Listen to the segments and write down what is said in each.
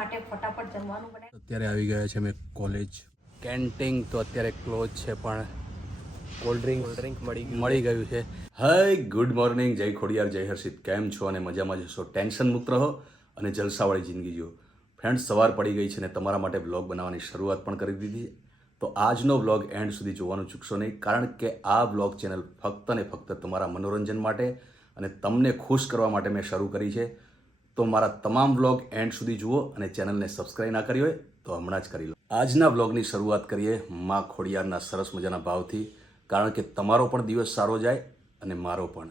માટે ફટાફટ જમવાનું બનાવી અત્યારે આવી ગયા છે અમે કોલેજ કેન્ટીન તો અત્યારે ક્લોઝ છે પણ કોલ્ડ ડ્રિંક ડ્રિંક મળી મળી ગયું છે. હાય ગુડ મોર્નિંગ જય ખોડિયાર જય હર્ષિત. કેમ છો? અને મજામાં જશો ટેન્શન મુક્ત રહો અને જલસાવાળી જિંદગી જીવો. ફ્રેન્ડ્સ સવાર પડી ગઈ છે ને તમારા માટે બ્લોગ બનાવવાની શરૂઆત પણ કરી દીધી તો આજનો બ્લોગ એન્ડ સુધી જોવાનું ચૂકશો નહીં કારણ કે આ બ્લોગ ચેનલ ફક્ત ને ફક્ત તમારા મનોરંજન માટે અને તમને ખુશ કરવા માટે મેં શરૂ કરી છે. તો મારા તમામ વ્લોગ એન્ડ સુધી જુઓ અને ચેનલને સબસ્ક્રાઇબ ના કરી હોય તો હમણાં જ કરી લો. આજના વ્લોગની શરૂઆત કરીએ મા ખોડિયારના સરસ મજાના ભાવથી, કારણ કે તમારો પણ દિવસ સારો જાય અને મારો પણ.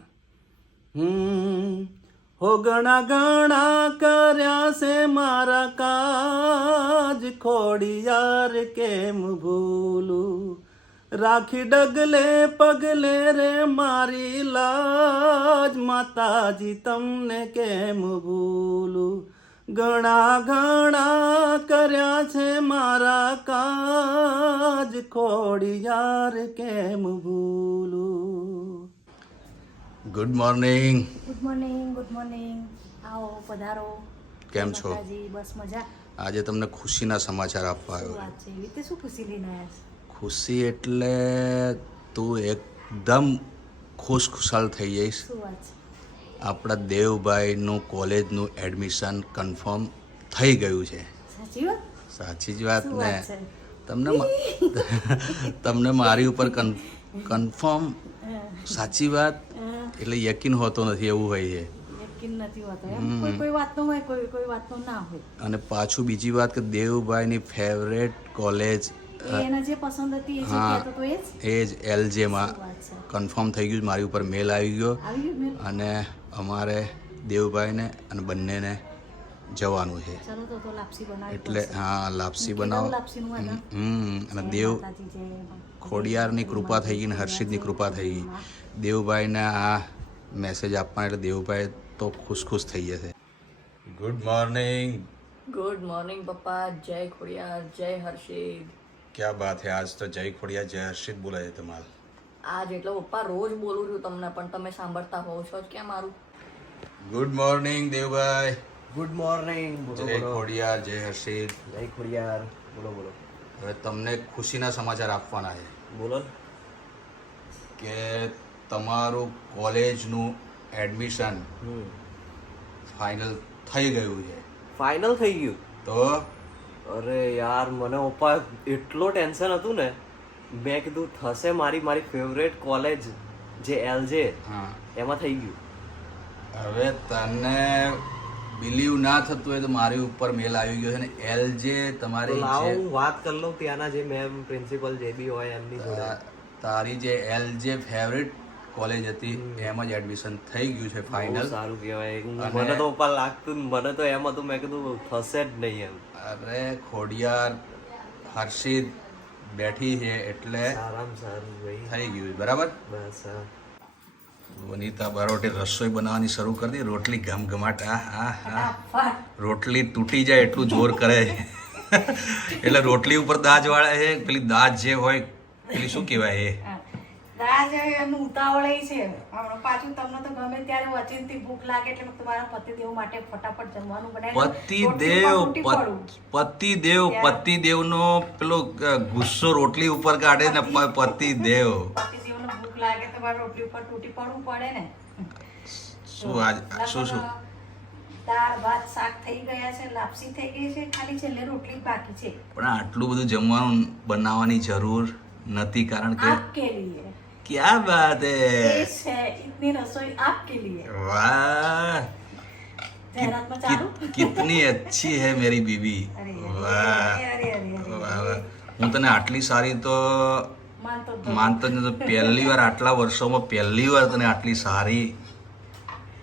હો ગણા ગણા કર્યા છે મારા કાજ, ખોડિયાર કેમ ભૂલું? રાખી ડગલે પગલે રે મારી લાજ. માતાજી તમને કેમ ભૂલું? ઘણા ઘણા કર્યા છે મારા કાજ. ખોડી યાર કેમ ભૂલું? Good morning good morning good morning આવો પધારો. કેમ છો? બસ મજા. આજે તમને ખુશીના સમાચાર આપવા આવ્યો વાત છે? એવી રીતે શું ખુશી લઈને આવ્યા છે? ખુશી એટલે તું એકદમ ખુશ ખુશાલ થઈ જઈશ. આપણા દેવભાઈનું કોલેજનું એડમિશન કન્ફર્મ થઈ ગયું છે. સાચી જ વાત ને? તમને તમને મારી ઉપર કન્ફર્મ? સાચી વાત? એટલે યકીન હોતો નથી એવું હોય છે. અને પાછું બીજી વાત કે દેવભાઈની ફેવરેટ કોલેજ હા. એ જ એલજેમાં કન્ફર્મ થઈ ગયું મારી ઉપર મેલ આવી ગયો. અને અમારે દેવભાઈને અને બંનેને જવાનું છે. એટલે હા લાપસી બનાવો. હમ અને દેવ ખોડિયારની કૃપા થઈ ગઈ ને હર્ષિદની કૃપા થઈ ગઈ. દેવભાઈને આ મેસેજ આપવા એટલે દેવભાઈ તો ખુશ ખુશ થઈ જશે. ગુડ મોર્નિંગ ગુડ મોર્નિંગ પપ્પા. જય ખોડિયાર જય હર્ષિત. ક્યાં બાત હે? આજ તો જય ખોડિયા જય હર્ષિત બોલાય છે તમારે. આજ એટલે પપ્પા રોજ બોલું છું તમને પણ તમે સાંભળતા હોવ છો જ ક્યાં મારું? Good morning Devbhai. Good morning જય બોલો. ખોડિયાર જય હર્ષિત. જય ખોડિયાર બોલો બોલો. હવે તમને ખુશીના સમાચાર આપવાના છે. બોલો. કે તમારું કોલેજનું એડમિશન ફાઇનલ થઈ ગયું છે. ફાઇનલ થઈ ગયું? તો અરે યાર મને પપ્પા એટલો ટેન્શન હતું ને મેં કીધું થશે મારી મારી ફેવરેટ કોલેજ જે એલજે હા. એમાં થઈ ગયું. હવે તને બિલીવ ના થતું હોય તો મારી ઉપર મેલ આવી ગયો છે ને એલ જે તમારી લાવો હું વાત કરી લઉં ત્યાંના જે મેમ પ્રિન્સિપલ જે બી હોય એમની જોડે. તારી જે એલ જે ફેવરેટ કોલેજ હતી એમાં જ એડમિશન થઈ ગયું છે ફાઇનલ સારું કહેવાય. મને તો ઉપર લાગતું મને તો એમ હતું મેં કીધું થશે જ નહીં એમ. અરે ખોડિયાર હર્ષિત બેઠી છે એટલે આરામ સારું ભાઈ. થઈ ગયું બરાબર? બસ હા. વનિતા બારોટે રસોઈ બનાવવાની શરૂ કરી દી રોટલી ઘમઘમાટ આ હા. હા રોટલી તૂટી જાય એટલું જોર કરે છે. એટલે રોટલી ઉપર દાજ વાળે છે પેલી દાજ જે હોય પેલી શું કહેવાય એ? દાજ ઉતાવળ એ છે. હમણાં પાછું તમને તો ગમે ત્યારે વચનથી ભૂખ લાગે એટલે તમારા પતિદેવ માટે ફટાફટ જમવાનું બનાવી દો. પતિ રોટલી તૂટી પડું. પતિ દેવ પતિ દેવનો પેલો ગુસ્સો રોટલી ઉપર કાઢે ને પ- પતિ દેવ પતિદેવને ભૂખ લાગે તો મારે રોટલી ઉપર તૂટી પડવું પડે ને. શું આજ શું શું? દાળ ભાત શાક થઈ ગયા છે લાપસી થઈ ગઈ છે ખાલી છેલ્લે રોટલી બાકી છે. પણ આટલું બધું જમવાનું બનાવવાની જરૂર નથી કારણ કે આપકે લીએ ક્યાં બાત ये હે है इतनी रसोई आपके लिए વાહ जाहिरात में चालू कित- कितनी अच्छी है मेरी बीवी अरे વાહ अरे अरे अरे વાહ વાહ હું તને આટલી સારી તો मान तो दो। માનતો જ નતો પહેલી વાર આટલા વર્ષોમાં પહેલી વાર તને આટલી સારી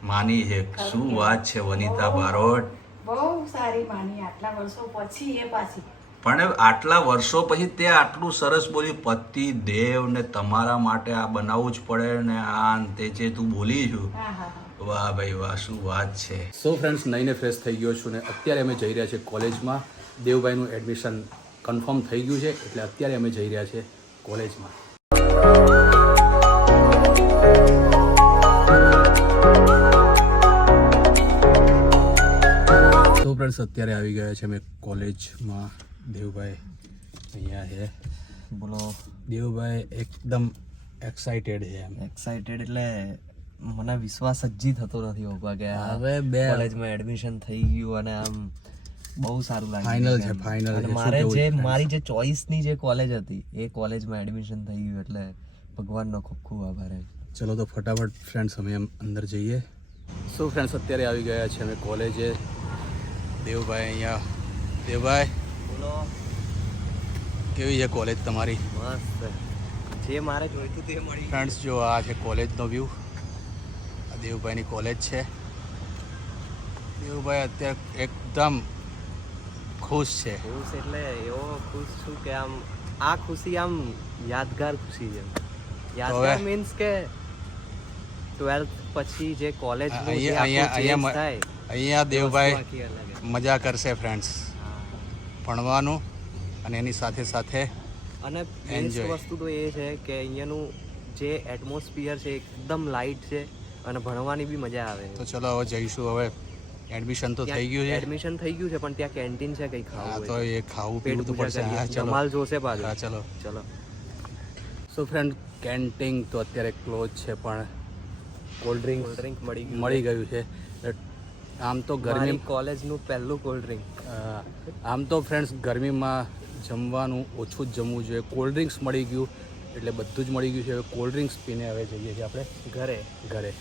માની છે શું વાત છે વનિતા બારોટ બહુ સારી માની આટલા વર્ષો પછી એ પાછી પણ આટલા વર્ષો પછી તે આટલું સરસ બોલ્યું પતિ દેવ ને તમારા માટે આ બનાવવું જ પડે ને આ તે જે તું બોલી છું. હા હા હા. વાહ ભાઈ વાહ શું વાત છે. સો ફ્રેન્ડ્સ નઈને ફ્રેશ થઈ ગયો છું ને અત્યારે અમે જઈ રહ્યા છીએ કોલેજમાં. દેવભાઈનું એડમિશન કન્ફર્મ થઈ ગયું છે એટલે અત્યારે અમે જઈ રહ્યા છીએ કોલેજમાં. તો ફ્રેન્ડ્સ અત્યારે આવી ગયા છે અમે કોલેજમાં. દેવભાઈ અહીંયા છે. બોલો. દેવભાઈ એકદમ એક્સાઇટેડ છે એમ. એક્સાઇટેડ એટલે મને વિશ્વાસ જ જી થતો નથી ઓપા કે હવે બે કોલેજમાં એડમિશન થઈ ગયું અને આમ બહુ સારું લાગે ફાઇનલ છે, ફાઇનલ અને મારે જે મારી જે ચોઈસની જે કોલેજ હતી એ કોલેજમાં એડમિશન થઈ ગયું એટલે ભગવાનનો ખૂબ ખૂબ આભાર ચલો તો ફટાફટ ફ્રેન્ડ્સ અમે એમ અંદર જઈએ. સો ફ્રેન્ડ્સ અત્યારે આવી ગયા છે અમે કોલેજે દેવભાઈ અહીંયા. દેવભાઈ બોલો. કેવી છે કોલેજ તમારી? મસ્ત. જે મારે જોઈતું તે મળી ફ્રેન્ડ્સ જો આ છે કોલેજનો વ્યૂ આ દેવભાઈની કોલેજ છે. દેવભાઈ અત્યારે એકદમ ખુશ છે. ખુશ એટલે એવો ખુશ છું કે આમ આ ખુશી આમ યાદગાર ખુશી છે. યાદગાર મીન્સ કે ટ્વેલ્થ પછી જે કોલેજ અહીંયા અહીંયા દેવભાઈ. મજા કરશે ફ્રેન્ડ્સ. ભણવાનું અને એની સાથે સાથે અને વસ્તુ તો એ છે કે અહીંયાનું જે એટમોસ્ફિયર છે એકદમ લાઇટ છે અને ભણવાની બી મજા આવે. તો ચલો હવે જઈશું હવે. એડમિશન તો થઈ ગયું છે. એડમિશન થઈ ગયું છે પણ ત્યાં કેન્ટીન છે કઈ હા ખાવું તો એ ખાવું પીવું તો પડશે. હા ધમાલ જોશે હા પાછું ચલો. ચલો. સો ફ્રેન્ડ કેન્ટીન તો અત્યારે ક્લોઝ છે પણ કોલ્ડ ડ્રિંક કોલ્ડ ડ્રિંક મળી મળી ગયું છે. આમ તો ગરમી કોલેજનું પહેલું કોલ્ડ ડ્રિંક આમ તો ફ્રેન્ડ્સ ગરમીમાં જમવાનું ઓછું જ જમવું જોઈએ. કોલ્ડ ડ્રિંક્સ મળી ગયું એટલે બધું જ મળી ગયું છે. હવે કોલ્ડ ડ્રિંક્સ પીને હવે જઈએ છીએ આપણે. ઘરે. ઘરે.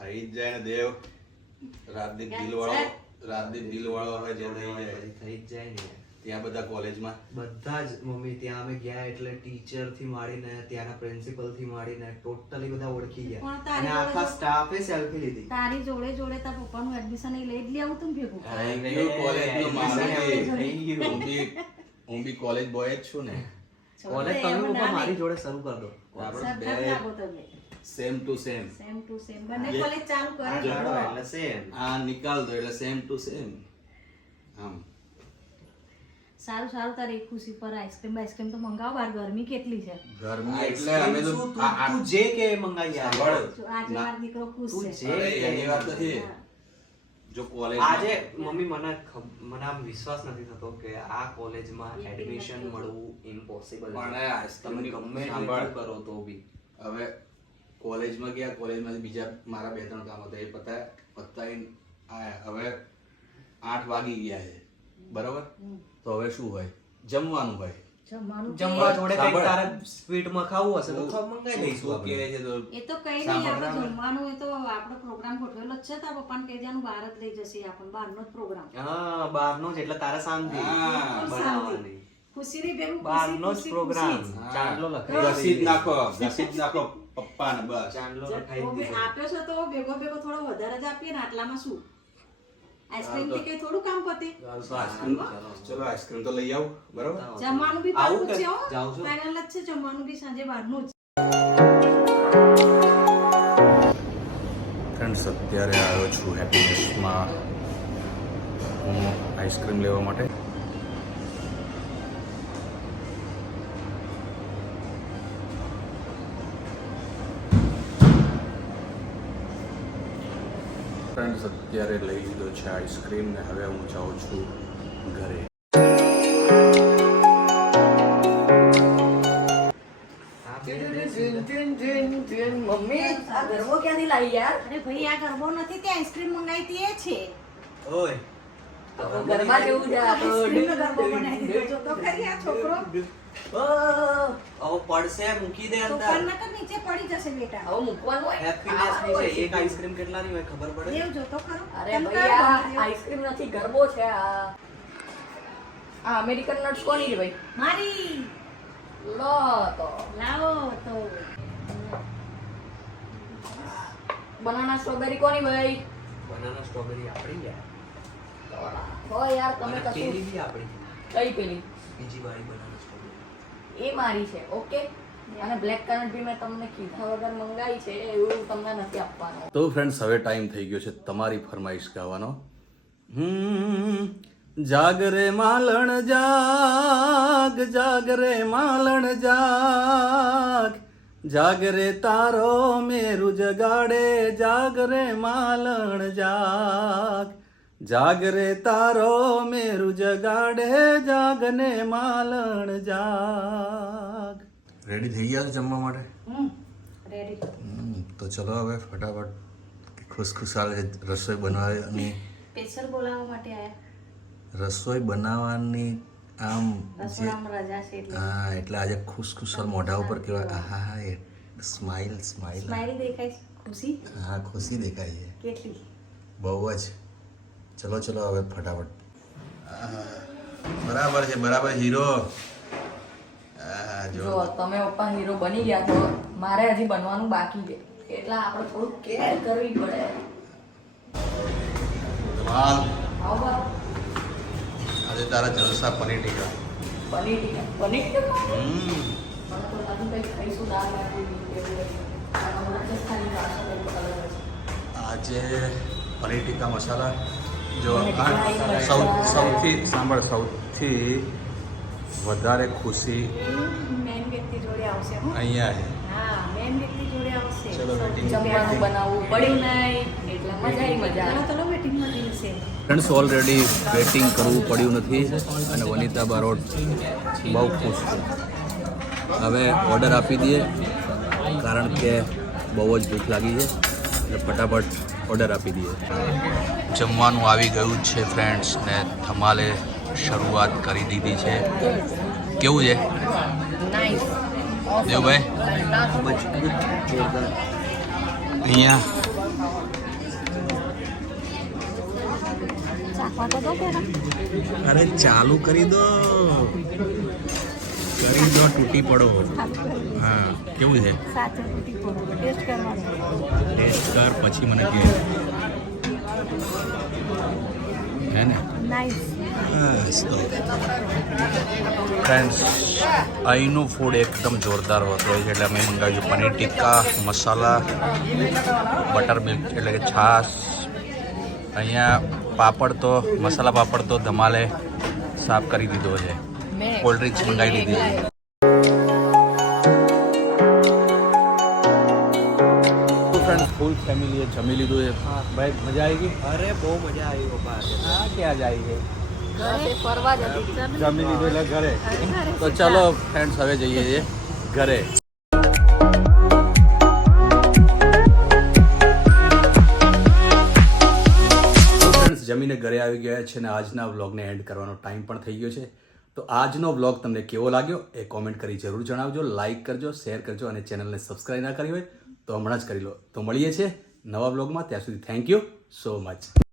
થઈ જ જાય ને દેવ. રાતદીપ દિલ વાળો રાતદીપ દિલ વાળો હવે જે થઈ જાય થઈ જાય ને. ત્યાં બધા કોલેજમાં. બધા જ મમ્મી ત્યાં અમે ગયા એટલે ટીચરથી માંડીને ત્યાંના પ્રિન્સિપલથી માંડીને ટોટલી બધા ઓળખી ગયા. અને આખા સ્ટાફે સેલ્ફી લીધી. તારી જોડે જોડે તાર પપ્પાનું એડમિશન એ લઈ જ લેવું તું ને થેન્ક યુ કોલેજનું મારું બી. યુ હું બી હું બી કોલેજ બોય જ છું ને. કોલેજ તમે મારી જોડે શરૂ કર દો. આપણે બે sem to sem sem to sem બંને કોલેજ ચાલુ કરે જોડો એટલે સેમ આ નિકાલ દો એટલે સેમ ટુ સેમ આમ. સારું સારું તારી ખુશી પર આઈસ્ક્રીમ આઈસ્ક્રીમ તો મંગાવો બાર ગરમી કેટલી છે? ગરમી એટલે અમે તો તું જે કે સાંભળ. જો આજે મારો દીકરો ખુશ તું જે એની વાત નથી જો કોલેજ આજે મમ્મી મને મને આમ વિશ્વાસ નથી થતો કે આ કોલેજમાં એડમિશન મળવું ઇમ્પોસિબલ પણ તમે ગમે સાંભળ. કરો તો બી. હવે કોલેજમાં ગયા કોલેજમાંથી બીજા મારા બે ત્રણ કામ હતા એ પતા પતાઈને હવે આઠ વાગી ગયા છે. બરાબર? તો હવે શું હોય? જમવાનું હોય. જમવા કે- જોડે કંઈક સાંભળ. તારે સ્વીટમાં ખાવું હશે તો મંગાઈ લઈશું આપણે. છે તો એ તો કઈ નહીં આપણે જમવાનું એ તો આપણો પ્રોગ્રામ ગોઠવેલો જ છે તાર પપ્પાને કહી દેવાનું બહાર જ લઈ જશે આપણને બહારનો જ પ્રોગ્રામ હા બહારનો જ એટલે તારે શાંતિ. હા. બનાવવાની ખુશીની ભેગું બહારનો જ ખુશી, પ્રોગ્રામ. ચાંદલો જ નાખો ઘસી જ નાખો પપ્પાને બસ. ચાંદલો આપ્યો છે તો ભેગો ભેગો થોડો વધારે જ આપીએ ને આટલામાં શું? આઈસ્ક્રીમથી થોડું કામ પતે? ચલો આઈસ્ક્રીમ તો લઈ આવું. બરાબર? જમવાનું બી આવું? છે હો. જાઉં છું? ફાઇનલ જ છે જમવાનું બી સાંજે બહારનું જ. ફ્રેન્ડ્સ અત્યારે આવ્યો છું હેપીનેસમાં હું આઈસ્ક્રીમ લેવા માટે. ફ્રેન્ડ્સ અત્યારે લઈ લીધો છે આઈસ્ક્રીમ ને હવે હું જાઉં છું ઘરે. મમ્મી આ ગરબો ક્યાંથી લાવી યાર? અરે ભાઈ આ ગરબો નથી તે આઈસ્ક્રીમ મંગાવી એ છે. ઓય. ગરબા જેવું છે આ તો. ગરબો બનાવી દીધો. તો ખરી આ છોકરો. હવે પડશે મૂકી દે તો અંદર કર નીચે પડી જશે બેટા. હવે મૂકવાનું હોય? હેપીનેસની છે એક આઈસ્ક્રીમ કેટલાની હોય ખબર પડે? લેવ જો તો ખરો. અરે દેવ? આઈસ્ક્રીમ નથી ગરબો છે આ. આ અમેરિકન નટ્સ કોની છે ભાઈ? મારી. લો તો. લાવો તો. બનાના સ્ટ્રોબેરી કોની ભાઈ? બનાના સ્ટ્રોબેરી આપણી યાર હો યાર તમે કશું પેલી કશું બી આપણી કઈ પેલી? બીજી વાળી બનાના એ મારી છે ઓકે? અને બ્લેક કરન્ટ બી મેં તમને કીધા વગર મંગાવી છે એવું તમને નથી આપવાનું. તો ફ્રેન્ડ્સ હવે ટાઈમ થઈ ગયો છે તમારી ફરમાઈશ ગાવાનો. જાગરે માલણ જાગ જાગરે માલણ જાગ. જાગરે તારો મેરું જગાડે જાગરે માલણ જાગ. જાગરે તારો મેરુ જગાડે જાગને માલણ જાગ. રેડી થઈ ગયા છો જમવા માટે? હમ રેડી હમ, તો ચલો હવે ફટાફટ ખુશખુશાલ રસોઈ બનાવવાની સ્પેશિયલ બોલાવવા માટે આયા. રસોઈ બનાવવાની આમ હા એટલે આજે ખુશખુશાલ મોઢા ઉપર કેવા આહા એ સ્માઇલ સ્માઇલ સ્માઈલ દેખાય છે? ખુશી? હા ખુશી દેખાય છે. કેટલી? બહુ જ. ચલો ચલો હવે ફટાફટ. બરાબર છે બરાબર હીરો. જો. તમે પપ્પા હીરો બની ગયા તો મારે હજી બનવાનું બાકી છે. એટલે આપણે થોડું કેર કરવી પડે. ધમાલ. આજે તારા જલસા પનીર ટીકા. પનીર ટીકા. પનીર ટીકા? હમ. આજે પનીર ટીકા મસાલા. જો સૌ સૌથી સાંભળ સૌથી વધારે ખુશી મેન વ્યક્તિ જોડે આવશે હો. અહીંયા ફ્રેન્ડ્સ ઓલરેડી વેટિંગ. કરવું પડ્યું નથી અને વનિતા બારોટ બહુ ખુશ છે. હવે ઓર્ડર આપી દઈએ કારણ કે બહુ જ ભૂખ લાગી છે. એટલે ફટાફટ ઓર્ડર આપી દઈએ. જમવાનું આવી ગયું છે ફ્રેન્ડ્સ ને ધમાલે શરૂઆત કરી દીધી છે. કેવું છે? દેવભાઈ? અહીંયા? અરે ચાલુ કરી દો. કરી દો તૂટી પડો. હા કેવું છે? ટેસ્ટ કર પછી મને કહે. હે ને? ફ્રેન્ડ્સ અહીંનું ફૂડ એકદમ જોરદાર હોતું હોય છે. એટલે અમે મંગાવ્યું પનીર ટિક્કા મસાલા બટર મિલ્ક એટલે કે છાશ. અહીંયા પાપડ તો મસાલા પાપડ તો ધમાલે સાફ કરી દીધો છે. કોલ્ડ ડ્રિંક્સ મંગાવી લીધી ફ્રેન્ડ ફૂલ ફેમિલીએ જમી લીધું છે ભાઈ મજા આવી ગઈ અરે બહુ મજા આવી પપ્પા હા ક્યાં જતી હતી. જમી લીધું એટલે ઘરે તો ચલો ફ્રેન્ડ્સ હવે જઈએ છીએ ઘરે જમીને ઘરે આવી ગયા છે અને આજના વ્લોગને એન્ડ કરવાનો ટાઈમ પણ થઈ ગયો છે। તો આજનો વ્લોગ તમને કેવો લાગ્યો એ કોમેન્ટ કરી જરૂર જણાવજો લાઇક કરજો શેર કરજો અને ચેનલને સબસ્ક્રાઈબ ના કરી હોય તો હમણાં જ કરી લો. તો મળીએ છીએ નવા વ્લોગમાં ત્યાં સુધી થેન્ક યુ સો મચ